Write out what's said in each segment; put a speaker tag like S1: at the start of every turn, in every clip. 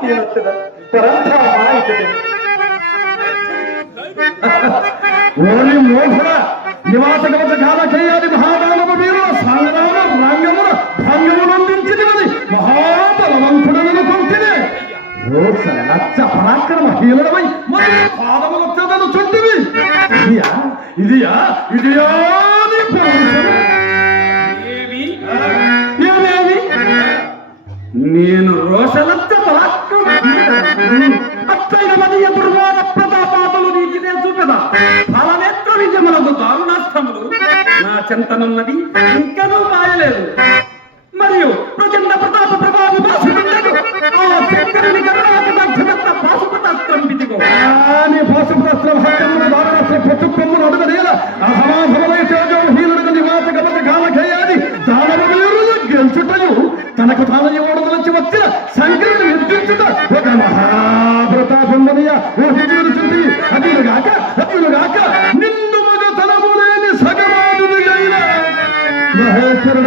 S1: నేను వచ్చిన పరంతా ఇది
S2: ఓలి మోహన నివాస కవచ గాన చేయాలి మహాదానవ వీరుల సంగ్రామ రంగమున భంగమునందించినది మహాబలవంతుడను కొంటినే రోస లచ్చ పరాక్రమ హీలడమై మరి పాదముల చదను చుట్టివి ఇదియా ఇదియా ఇదియా పురుషుడు అత్తైన మది ఎప్పుడు నీకిదే చూపెదా? ఫలనేత్ర విజములకు దారుణాస్తములు నా చింతనున్నది ఇంకనూ మాయలేదు. మరియు ప్రచండ ప్రతాప ప్రభావి బాసుకుంటాడు ఆ శంకరుని కరుణాకి మధ్యమెత్త పాశుపతాస్త్రం పిదిగో నీ పాశుపతాస్త్రం హత్తమున దారుణాస్త్రం పొట్టుకొమ్మును అడుగదేల అహమాధమలై తేజో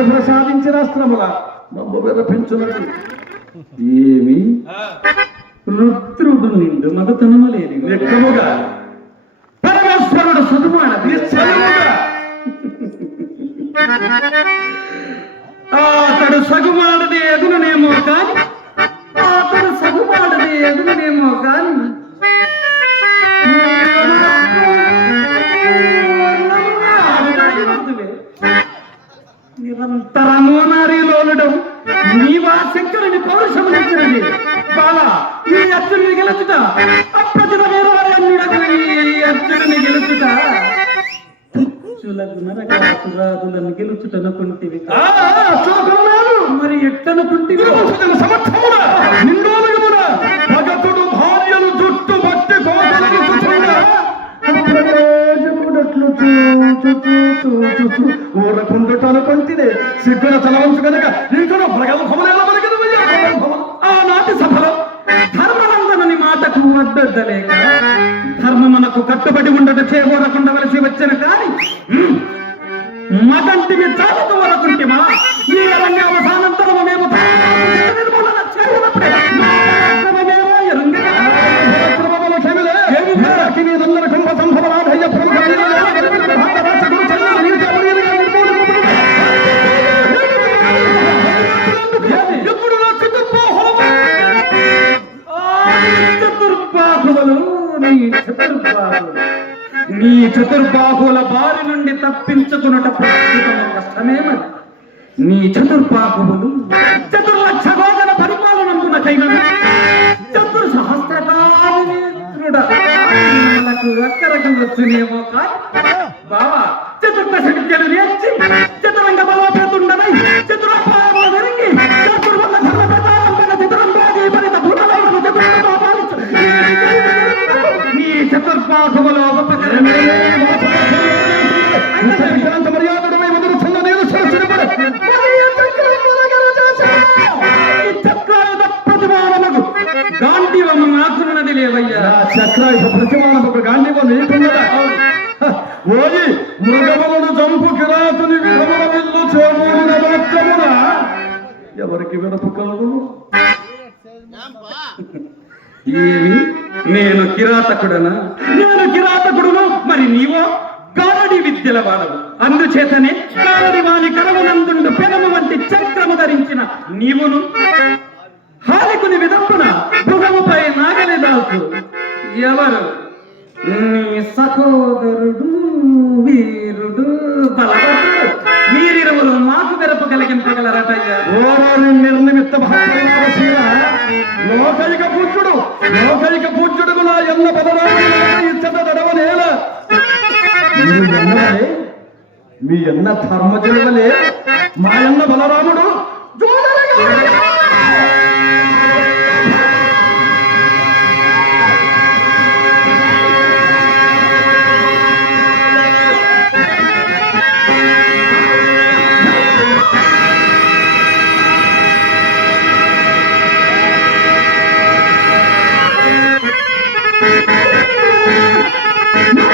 S2: ప్రసాదించిన అస్త్రముల నమ్ము విరపించున్నది ఏమి? రుద్రుడు నిండు మగతనము లేని వ్యక్తముగా. పరమేశ్వరుడు సగుముగా అతడు సగుమాడది ఎగుననేమో కాని. అతడు సగుమాడది ఎగుననేమో కాని. నిరంతరము నారీలోనుడం నీవా శంకరుని పౌరుషమునిచ్చినది బాల ఈ అర్జునుని గెలుచుట అప్రజుల వీరవరణ్యుడకు ఈ అర్జునుని గెలుచుట తుచ్చులకు నరకాసురాదులను గెలుచుటనుకుంటివి మరి ఎట్టనుకుంటివి సమర్థమున మగంటిని చాలుతూ వరకుంటిమా ఈ రంగ అవసానంతరము మేము ఎప్పుడు నా చతుర్బాహువు? నీ చతుర్బాహుల బారి నుండి తప్పించుకున్నట ప్రస్తుతం కష్టమేమది నీ చతుర్బాహువులు చతుర్లక్ష గోదన పరిపాలనందున చైనను చతుర్ సహస్రకాలకు ఒక్క రకం వచ్చునేమో కాదు. బావా చతుర్దశ విద్యలు నేర్చి చతురంగ నీ చతుర్బాహువులో ఉపకరణమే విశ్రాంత మర్యాదడమై మొదలు చిన్న నేను సరస్సునిపడ ప్రతిమానముకు గాంధీవము మాకున్నది లేవయ్యా చక్ర ప్రతిమానముకు గాంధీవం నీకున్నదా ఓయి మృగములను చంపు కిరాతుని విధముల విల్లు చేమూడిన వాక్యమున ఎవరికి వినపు కలదు ఏమి నేను కిరాతకుడనా? నేను కిరాతకుడును. మరి నీవో? గారడి విద్యల వాడవు. అందుచేతనే గారడి వాని కరమునందుండు పెనము వంటి చక్రము ధరించిన నీవును హాలికుని విదంపున భుగముపై నాగలి దాల్చు. ఎవరు? నీ సహోదరుడు వీరుడు బలభద్రుడు మీరిరువురు మాకు వెరపు కలిగింపగలరటయ్యా. నిర్నిమిత్త భావశీల లోకైక పూజ్యుడుకు నా ఎన్న పదనాడు ఇచ్చట మీ ఎన్న ధర్మజుడవలే మా ఎన్న బలరాముడు జోడరగా No!